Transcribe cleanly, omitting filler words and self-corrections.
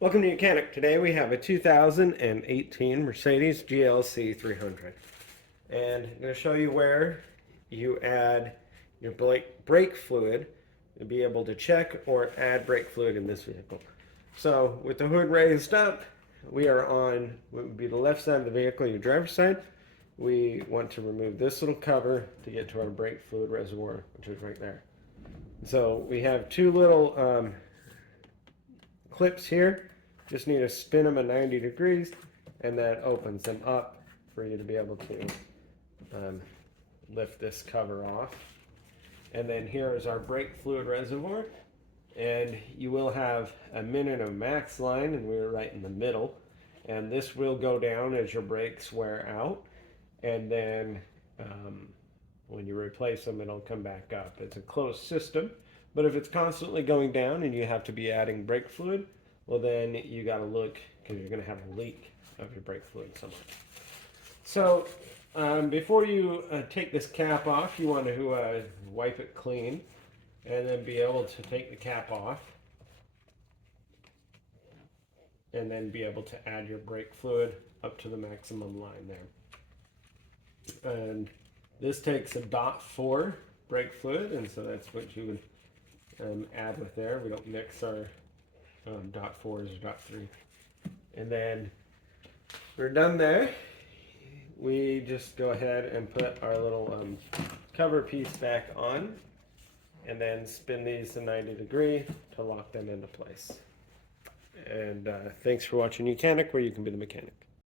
Welcome to YOUCANIC. Today we have a 2018 Mercedes GLC 300. And I'm going to show you where you add your brake fluid to be able to check or add brake fluid in this vehicle. So with the hood raised up, we are on what would be the left side of the vehicle, your driver's side. We want to remove this little cover to get to our brake fluid reservoir, which is right there. So we have two little clips here. Just need to spin them at 90 degrees and that opens them up for you to be able to lift this cover off. And then here is our brake fluid reservoir, and you will have a min and a max line, and we're right in the middle, and this will go down as your brakes wear out, and then when you replace them it'll come back up. It's a closed system, but if it's constantly going down and you have to be adding brake fluid, well then you got to look, because you're going to have a leak of your brake fluid somewhere. So before you take this cap off, you want to wipe it clean and then be able to take the cap off and then be able to add your brake fluid up to the maximum line there. And this takes a .4 brake fluid, and so that's what you would add with there. We don't mix our .4s or .3. And then we're done there. We just go ahead and put our little cover piece back on and then spin these to 90 degrees to lock them into place. And thanks for watching YOUCANIC, where you can be the mechanic.